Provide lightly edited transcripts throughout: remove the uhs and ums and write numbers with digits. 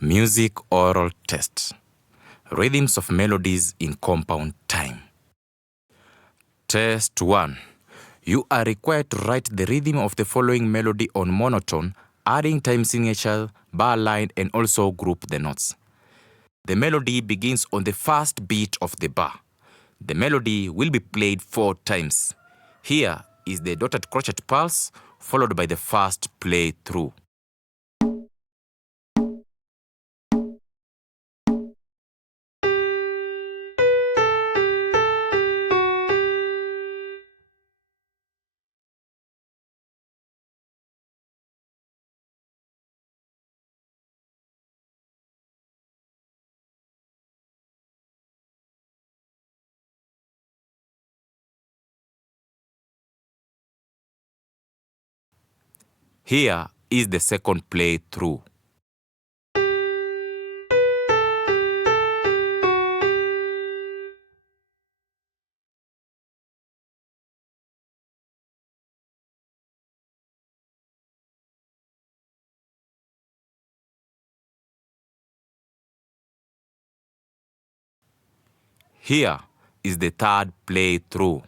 Music oral test. Rhythms of melodies in compound time. Test 1. You are required to write the rhythm of the following melody on monotone, adding time signature, bar line, and also group the notes. The melody begins on the first beat of the bar. The melody will be played 4 times. Here is the dotted crochet pulse, followed by the first play through. Here is the second play through. Here is the third play through.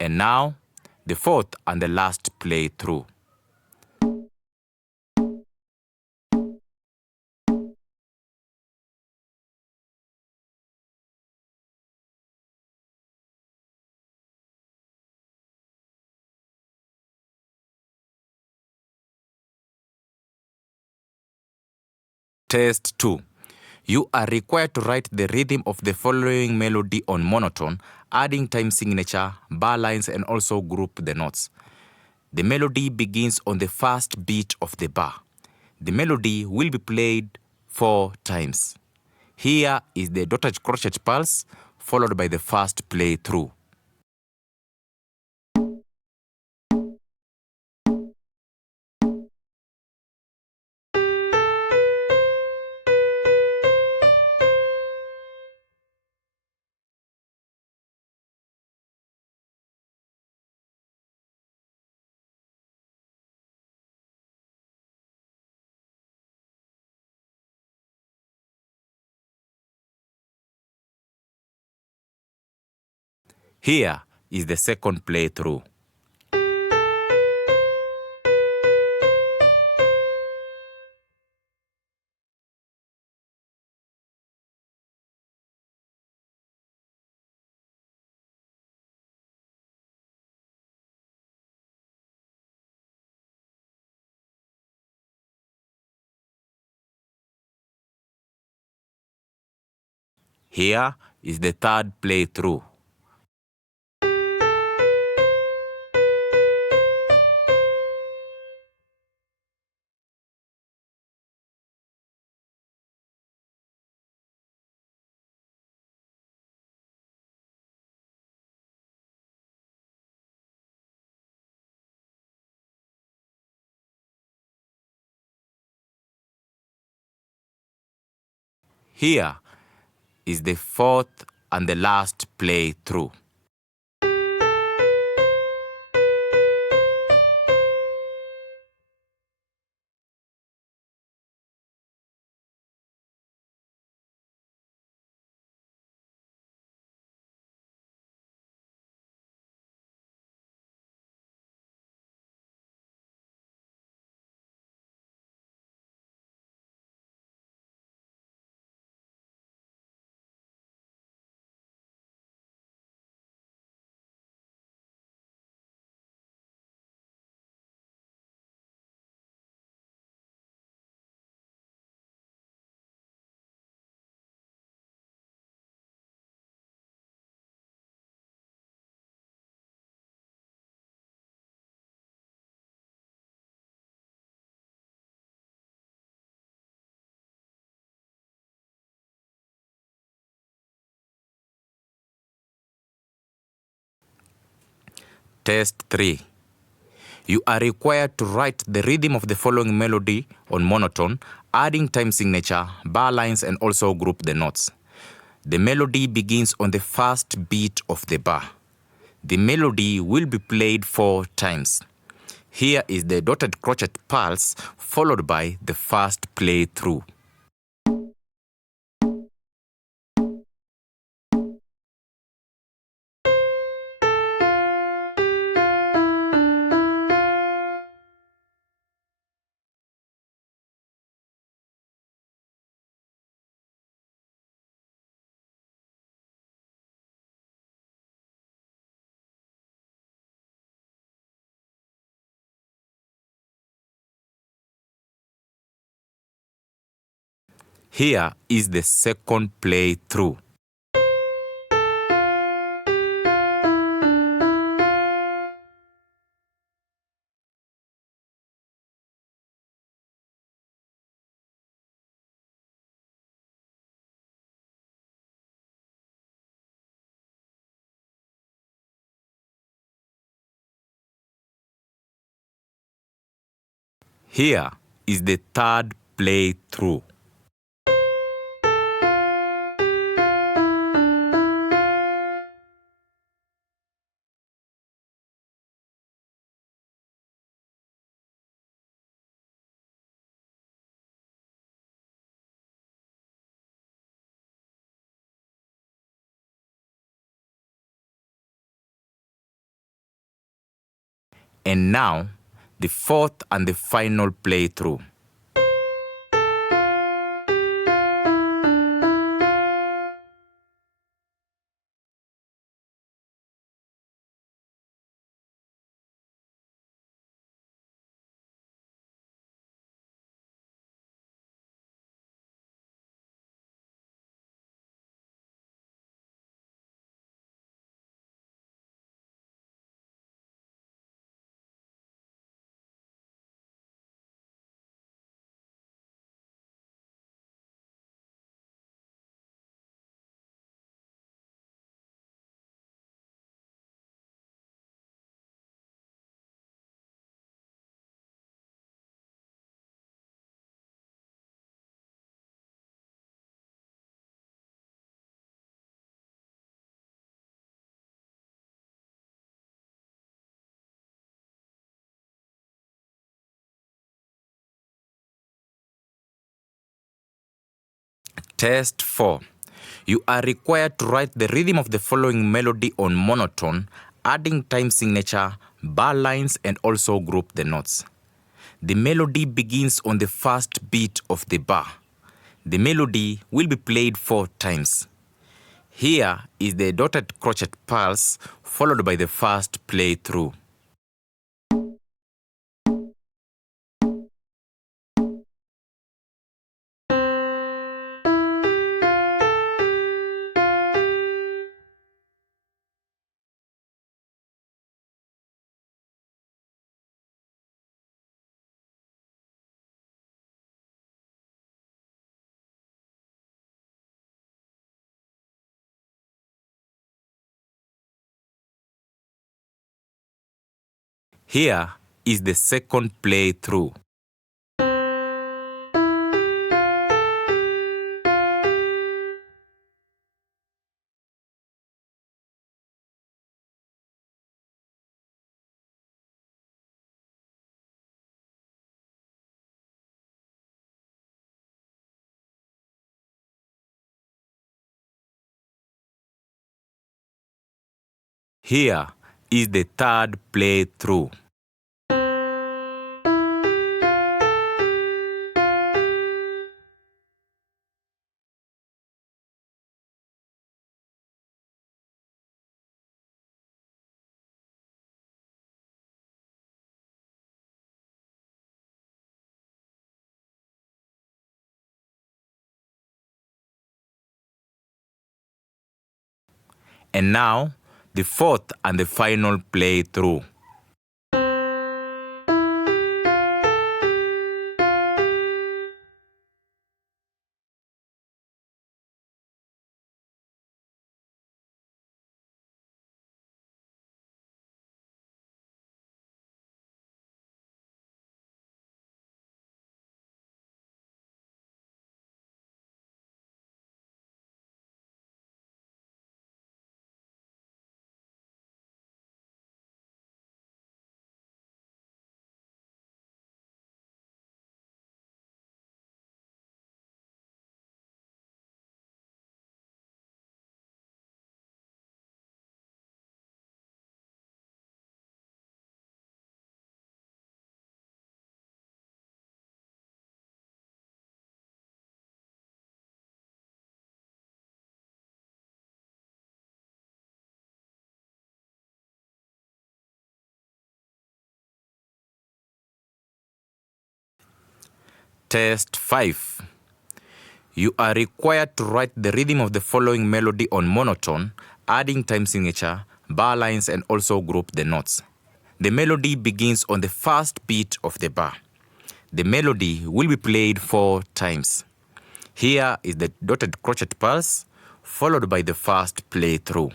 And now, the fourth and the last play through. Test 2. You are required to write the rhythm of the following melody on monotone, adding time signature, bar lines, and also group the notes. The melody begins on the first beat of the bar. The melody will be played 4 times. Here is the dotted crochet pulse, followed by the first play through. Here is the second play through. Here is the third play through. Here is the fourth and the last play through. Test 3. You are required to write the rhythm of the following melody on monotone, adding time signature, bar lines, and also group the notes. The melody begins on the first beat of the bar. The melody will be played 4 times. Here is the dotted crochet pulse followed by the first play through. Here is the second play through. Here is the third play through. And now, the fourth and the final play through. Test 4. You are required to write the rhythm of the following melody on monotone, adding time signature, bar lines, and also group the notes. The melody begins on the first beat of the bar. The melody will be played 4 times. Here is the dotted crochet pulse followed by the first play through. Here is the second play through. Here is the third play through. And now, the fourth and the final play through. Test 5. You are required to write the rhythm of the following melody on monotone, adding time signature, bar lines, and also group the notes. The melody begins on the first beat of the bar. The melody will be played 4 times. Here is the dotted crochet pulse, followed by the first playthrough.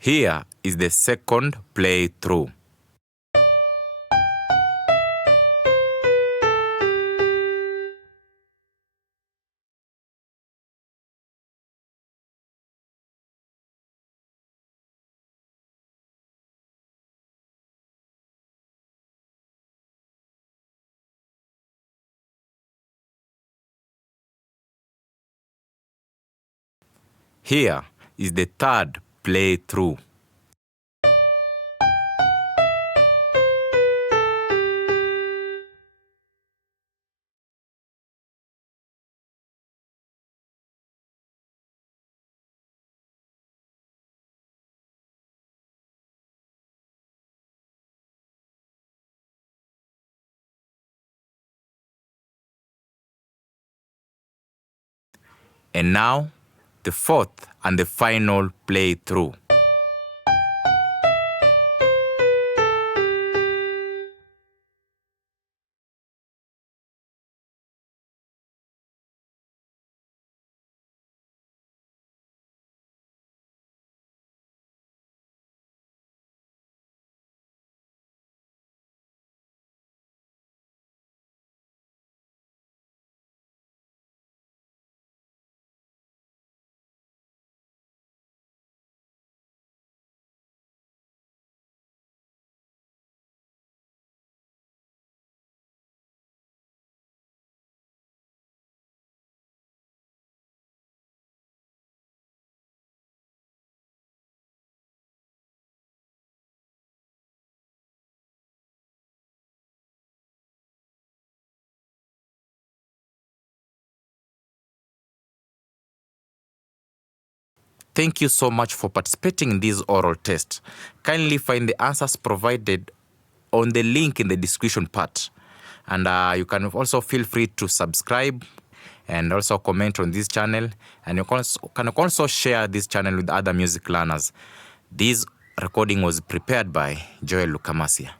Here is the second playthrough. Here is the third playthrough. And now, the fourth and the final playthrough. Thank you so much for participating in this oral test. Kindly find the answers provided on the link in the description part. And you can also feel free to subscribe and also comment on this channel. And you can also share this channel with other music learners. This recording was prepared by Joellukamasia.